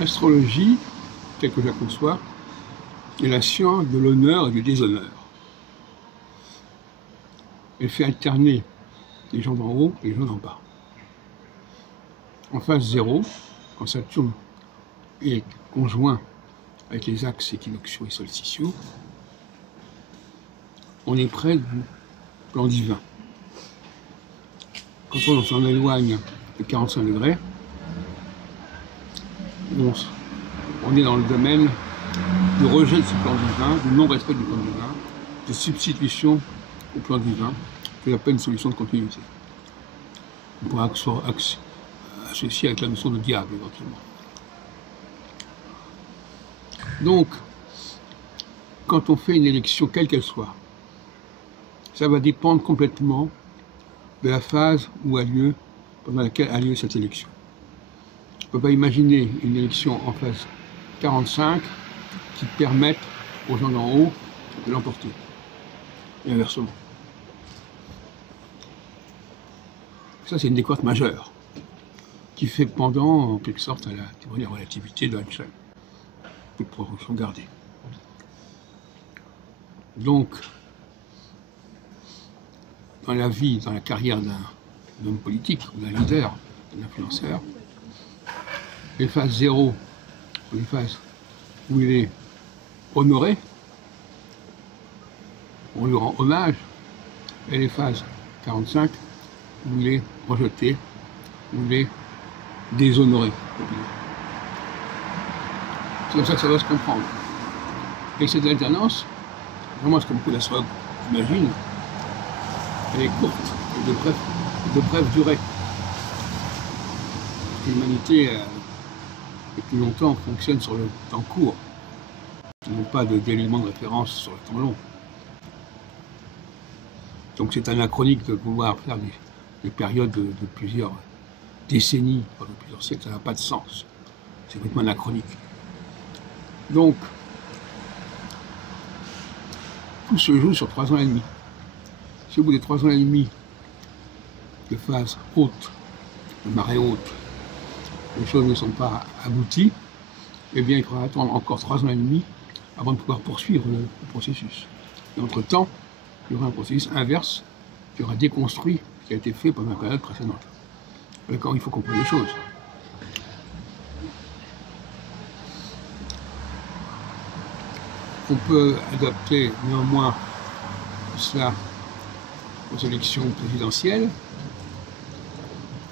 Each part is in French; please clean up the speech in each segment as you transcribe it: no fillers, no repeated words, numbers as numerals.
L'astrologie, telle que je la conçois, est la science de l'honneur et du déshonneur. Elle fait alterner les gens d'en haut et les gens d'en bas. En phase 0, quand Saturne est conjoint avec les axes équinoxiaux et solsticiaux, on est près du plan divin. Quand on s'en éloigne de 45 degrés, on est dans le domaine du rejet de ce plan divin, du non-respect du plan divin, de substitution au plan divin, que j'appelle une solution de continuité. On pourrait associer avec la notion de diable éventuellement. Donc, quand on fait une élection, quelle qu'elle soit, ça va dépendre complètement de la phase pendant laquelle a lieu cette élection. On ne peut pas imaginer une élection en phase 45 qui permette aux gens d'en haut de l'emporter. Et inversement. Ça, c'est une découverte majeure qui fait pendant, en quelque sorte, à la théorie de la relativité de Einstein. Toute proportion gardée. Donc, dans la vie, dans la carrière d'un homme politique, ou d'un leader, d'un influenceur, les phases 0, les phases où il est honoré, on lui rend hommage, et les phases 45, où il est rejeté, où il est déshonoré. C'est comme ça que ça doit se comprendre. Et cette alternance, vraiment ce que beaucoup d'astrologues imaginent, elle est courte, et de brève durée. L'humanité, depuis longtemps, fonctionne sur le temps court, non pas d'éléments de référence sur le temps long. Donc c'est anachronique de vouloir faire des périodes de plusieurs décennies, pas de plusieurs siècles, ça n'a pas de sens. C'est complètement anachronique. Donc, tout se joue sur 3 ans et demi. Si au bout des 3 ans et demi de phase haute, de marée haute, les choses ne sont pas abouties, eh bien il faudra attendre encore 3 ans et demi avant de pouvoir poursuivre le processus. Et entre-temps, il y aura un processus inverse qui aura déconstruit ce qui a été fait pendant la période précédente. D'accord, il faut comprendre les choses. On peut adapter néanmoins cela aux élections présidentielles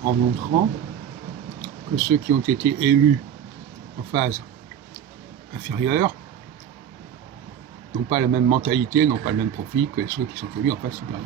en montrant que ceux qui ont été élus en phase inférieure n'ont pas la même mentalité, n'ont pas le même profil que ceux qui sont élus en phase supérieure.